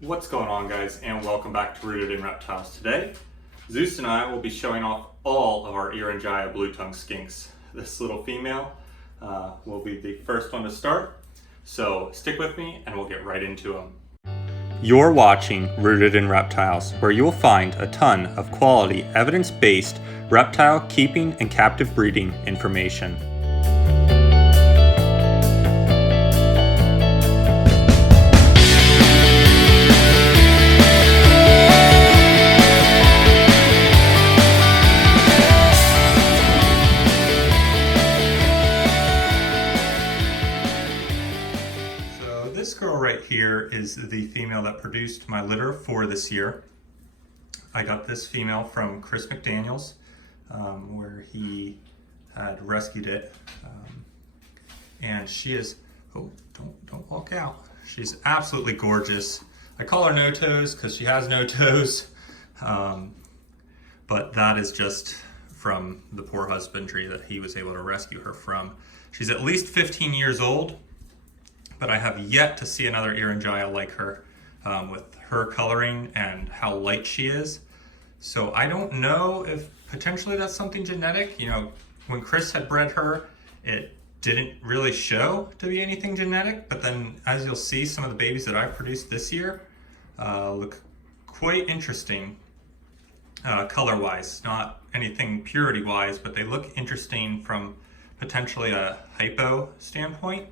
What's going on, guys, and welcome back to Rooted in Reptiles. Today, Zeus and I will be showing off all of our Irian Jaya Blue Tongue Skinks. This little female will be the first one to start, so stick with me and we'll get right into them. You're watching Rooted in Reptiles, where you will find a ton of quality, evidence-based reptile keeping and captive breeding information. This girl right here is the female that produced my litter for this year. I got this female from Chris McDaniel's, where he had rescued it, and she is, oh, don't walk out. She's absolutely gorgeous. I call her No Toes because she has no toes, but that is just from the poor husbandry that he was able to rescue her from. She's at least 15 years old. But I have yet to see another Irian Jaya like her, with her coloring and how light she is. So I don't know if potentially that's something genetic. You know, when Chris had bred her, it didn't really show to be anything genetic, but then as you'll see, some of the babies that I produced this year look quite interesting color-wise. Not anything purity-wise, but they look interesting from potentially a hypo standpoint.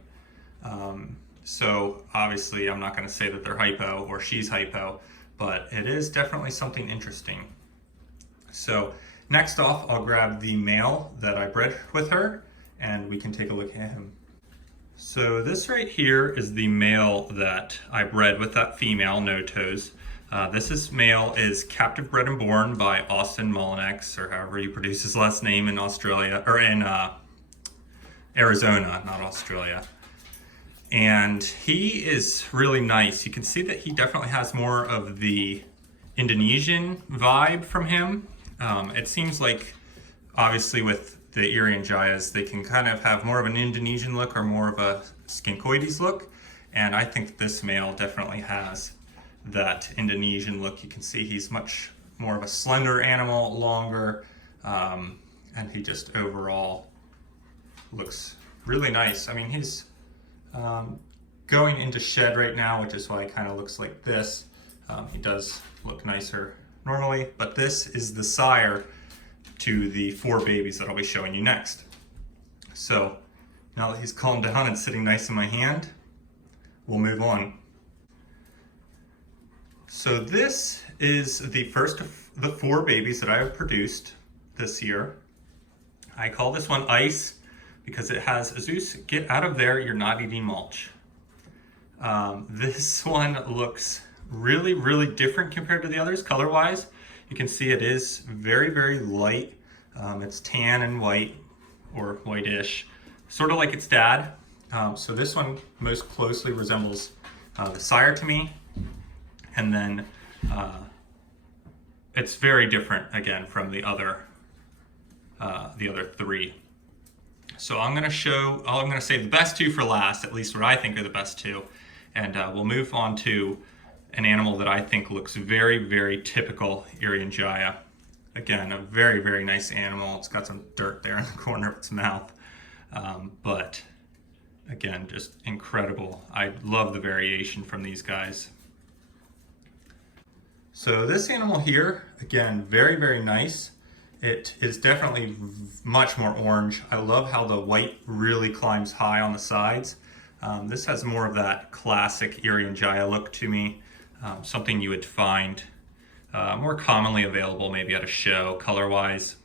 So obviously I'm not going to say that they're hypo or she's hypo, but it is definitely something interesting. So next off, I'll grab the male that I bred with her and we can take a look at him. So this right here is the male that I bred with that female, No Toes. This male is captive bred and born by Austin Mullinex, or however you produce his last name in Australia, or in Arizona, not Australia. And he is really nice. You can see that he definitely has more of the Indonesian vibe from him. It seems like, obviously with the Irian Jayas, they can kind of have more of an Indonesian look or more of a Skinkoides look. And I think this male definitely has that Indonesian look. You can see he's much more of a slender animal, longer, and he just overall looks really nice. I mean, he's going into shed right now, which is why it kind of looks like this. He does look nicer normally, but this is the sire to the 4 babies that I'll be showing you next. So now that he's calmed down and sitting nice in my hand, we'll move on. So this is the first of the 4 babies that I have produced this year. I call this one Ice, because it has, Zeus, get out of there, you're not eating mulch. This one looks really, really different compared to the others color-wise. You can see it is very, very light. It's tan and white, or whitish, sort of like its dad. So this one most closely resembles the sire to me. And then it's very different, again, from the other 3. So I'm going to save the best 2 for last, at least what I think are the best 2. And we'll move on to an animal that I think looks very, very typical Irian Jaya. Again, a very, very nice animal. It's got some dirt there in the corner of its mouth. But again, just incredible. I love the variation from these guys. So this animal here, again, very, very nice. It is definitely much more orange. I love how the white really climbs high on the sides. This has more of that classic Irian Jaya look to me. Something you would find more commonly available maybe at a show, color-wise.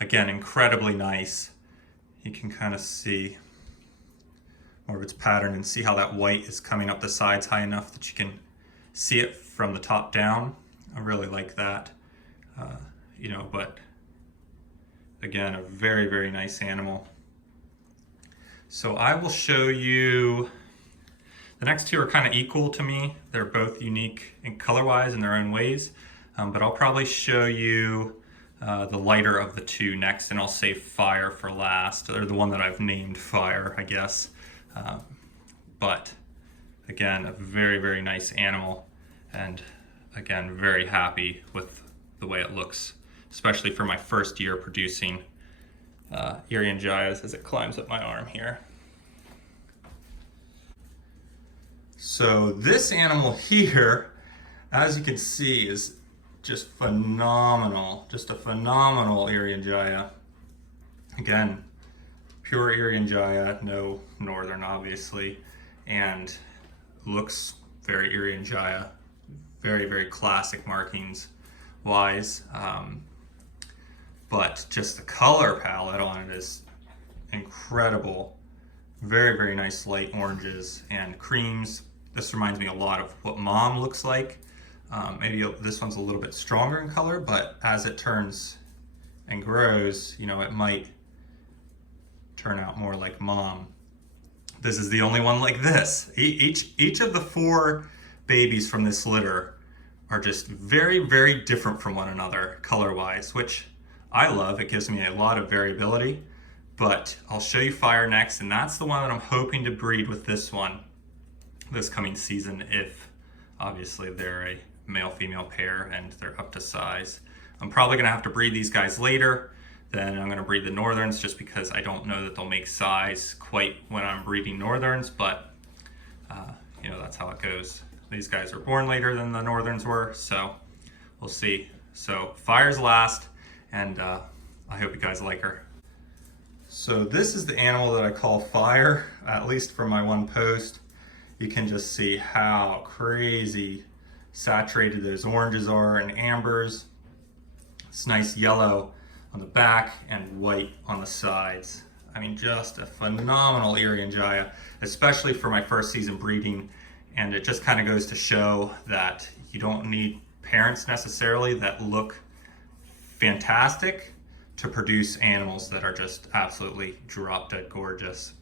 Again, incredibly nice. You can kind of see more of its pattern and see how that white is coming up the sides high enough that you can see it from the top down. I really like that. You know, but again, a very, very nice animal. So I will show you, the next 2 are kind of equal to me. They're both unique in color-wise in their own ways, but I'll probably show you the lighter of the 2 next, and I'll save Fire for last, or the one that I've named Fire, I guess. But Again, a very, very nice animal, and again, very happy with the way it looks, especially for my first year producing Irian Jayas as it climbs up my arm here. So this animal here, as you can see, is just phenomenal. Just a phenomenal Irian Jaya. Again, pure Irian Jaya, no northern obviously, and looks very Irian Jaya. Very, very classic markings wise. But just the color palette on it is incredible. Very, very nice light oranges and creams. This reminds me a lot of what Mom looks like. Maybe this one's a little bit stronger in color, but as it turns and grows, you know, it might turn out more like Mom. This is the only one like this. Each of the 4 babies from this litter are just very, very different from one another color-wise, which I love. It gives me a lot of variability, but I'll show you Fire next, and that's the one that I'm hoping to breed with this one this coming season, if obviously they're a male-female pair and they're up to size. I'm probably gonna have to breed these guys later. Then I'm gonna breed the Northerns, just because I don't know that they'll make size quite when I'm breeding Northerns, but you know, that's how it goes. These guys were born later than the Northerns were, so we'll see. So Fire's last, and I hope you guys like her. So this is the animal that I call Fire, at least for my one post. You can just see how crazy saturated those oranges are and ambers. It's nice yellow on the back and white on the sides. I mean, just a phenomenal Irian Jaya, especially for my first season breeding. And it just kind of goes to show that you don't need parents necessarily that look fantastic to produce animals that are just absolutely drop dead gorgeous.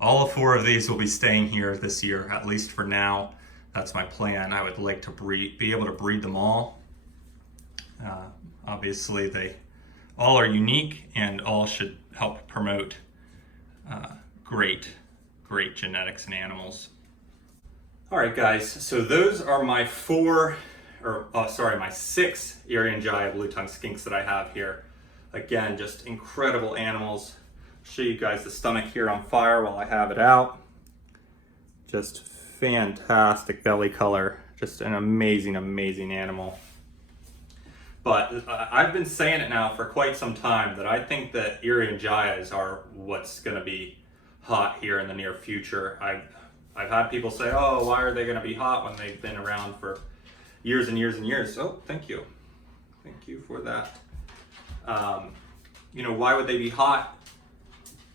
All 4 of these will be staying here this year, at least for now. That's my plan. I would like to be able to breed them all. Obviously, they all are unique and all should help promote great genetics in animals. All right, guys, so those are my 6 Irian Jaya Blue Tongue Skinks that I have here. Again, just incredible animals. I'll show you guys the stomach here on Fire while I have it out. Just fantastic belly color. Just an amazing, amazing animal. But I've been saying it now for quite some time that I think that Irian Jayas are what's going to be hot here in the near future. I've had people say, oh, why are they going to be hot when they've been around for years and years and years? Oh, thank you. Thank you for that. You know, why would they be hot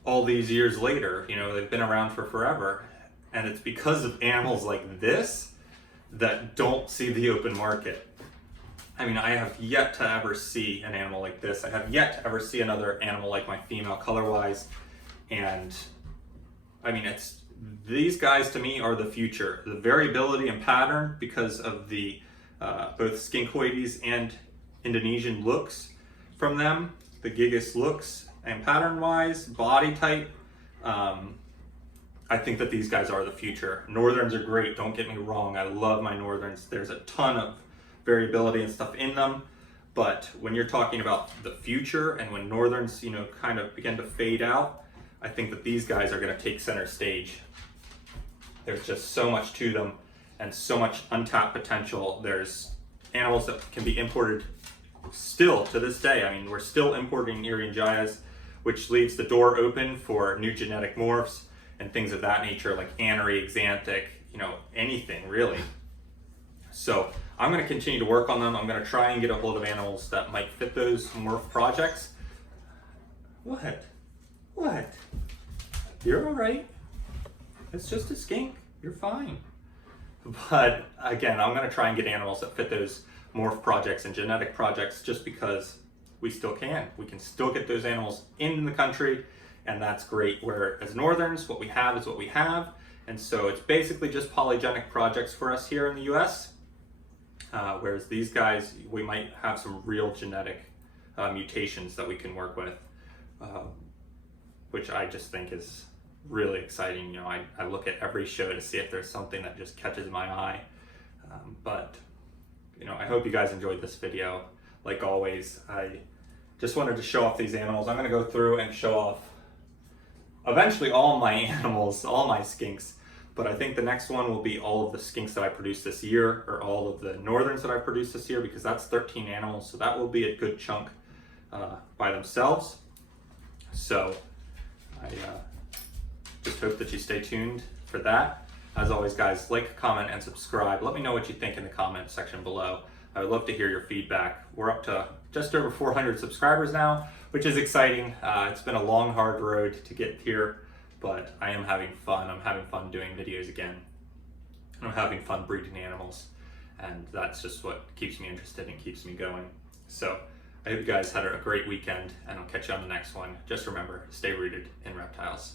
all these years later? You know, they've been around for forever. And it's because of animals like this that don't see the open market. I mean, I have yet to ever see an animal like this. I have yet to ever see another animal like my female color-wise. And I mean, these guys to me are the future. The variability and pattern because of the both skinkoides and Indonesian looks from them, the gigas looks and pattern-wise, body type, I think that these guys are the future. Northerns are great, don't get me wrong. I love my Northerns. There's a ton of variability and stuff in them, but when you're talking about the future and when Northerns, you know, kind of begin to fade out, I think that these guys are going to take center stage. There's just so much to them and so much untapped potential. There's animals that can be imported still to this day. I mean, we're still importing Irian Jayas, which leaves the door open for new genetic morphs and things of that nature, like anery, axanthic, you know, anything really. So I'm going to continue to work on them. I'm going to try and get a hold of animals that might fit those morph projects. What? You're all right. It's just a skink. You're fine. But again, I'm going to try and get animals that fit those morph projects and genetic projects, just because we still can. We can still get those animals in the country, and that's great. Whereas Northerns, what we have is what we have. And so it's basically just polygenic projects for us here in the US. Whereas these guys, we might have some real genetic mutations that we can work with, which I just think is really exciting. You know, I look at every show to see if there's something that just catches my eye. But you know, I hope you guys enjoyed this video. Like always, I just wanted to show off these animals. I'm going to go through and show off eventually all my animals, all my skinks. But I think the next one will be all of the skinks that I produced this year, or all of the northerns that I produced this year, because that's 13 animals. So that will be a good chunk by themselves. So I just hope that you stay tuned for that. As always, guys, like, comment, and subscribe. Let me know what you think in the comment section below. I would love to hear your feedback. We're up to just over 400 subscribers now, which is exciting. It's been a long, hard road to get here, but I am having fun. I'm having fun doing videos again. I'm having fun breeding animals, and that's just what keeps me interested and keeps me going. So I hope you guys had a great weekend, and I'll catch you on the next one. Just remember, stay rooted in reptiles.